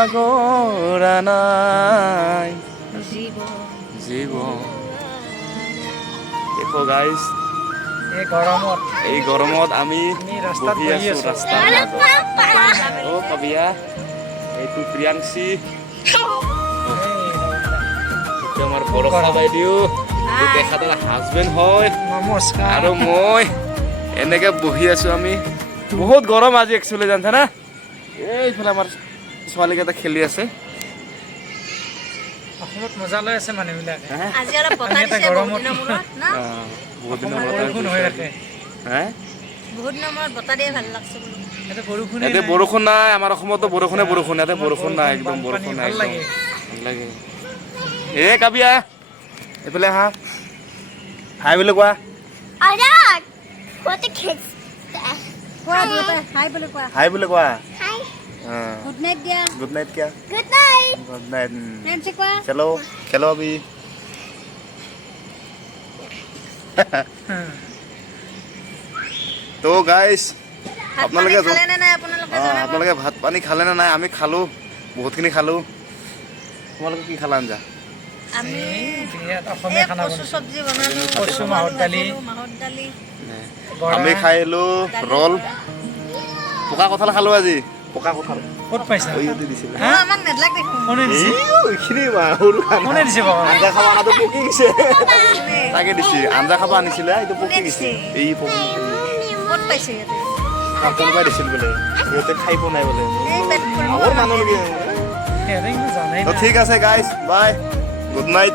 ভাগৰা নাই জীৱন দেখো গাইজ এই গৰমত আমি বহি আছো ৰাস্তাৰ মাজত অ কবিয়া এইটো প্ৰিয়াংশী এইটো আমাৰ বৰষা বাইদেউ তেখেতৰ হাজবেণ্ড হয় আৰু মই এনেকে বহি আছো আমি বহুত গৰম আজি একচুৱেলি জানছা না এইফালে আমাৰ ছোৱালীকেইটা খেলি আছে অসমত মজা লৈ আছে মানুহবিলাকে আজি অলপ বতাহ দিছে বহুত দিনৰ মূৰত না বহুত দিনৰ বৰষুণ হৈ ৰাখে বহুত দিনৰ মূৰত বতাহ দিয়ে ভাল লাগছে বোলো ইয়াতে বৰষুণ নাই আমাৰ অসমতো বৰষুণে বৰষুণ ইয়াতে বৰষুণ নাই একদম বৰষুণ নাই ভাল লাগে ভাল লাগে এ কাবিয়া এইফালে হা হাই বুলি কোৱা Arak! What the kids? কোৱা দুটা হাই বুলি কোৱা হাই বুলি কোৱা Hi. গুড নাইট দিয়া गुड नाइट क्या Good night. Good night Nancy কোৱা चलो खेलो अभी তো গাইস আপোনালোকে খালে নে নাই আপোনালোকে জনাব আপোনালোকে ভাত পানী খালে নে নাই আমি খালো বহুতখিনি খালো তোমালোকে কি খালা আঞ্জা আমি বিৰাট অসমীয়া খানা কচু চব্জি বনালো কচু মাহৰ দালি মাহৰ দালি আমি খাইলো ৰল পকা কঁঠাল খালো আজি পকা কঁঠাল ক'ত পাইছা ইহঁতে দিছিলে আমাক নেদলাক দেখোন কোনে দিছে এইখিনি সৰু কোনে দিছে বাবা আঞ্জা খাব আনাটো পকি গৈছে তাকে দিছে আঞ্জা খাব আনিছিলে এইটো পকি গৈছে এই পকি ক'ত পাইছে ইয়াতে কোনোবাই দিছিল বোলে সিহঁতে খাই পোৱা নাই বোলে এই পেট ফুল আগৰ মানুহ নেকি সিহঁতে কিন্তু জানাই তো না ঠিক আছে গাইজ বাই গুড নাইট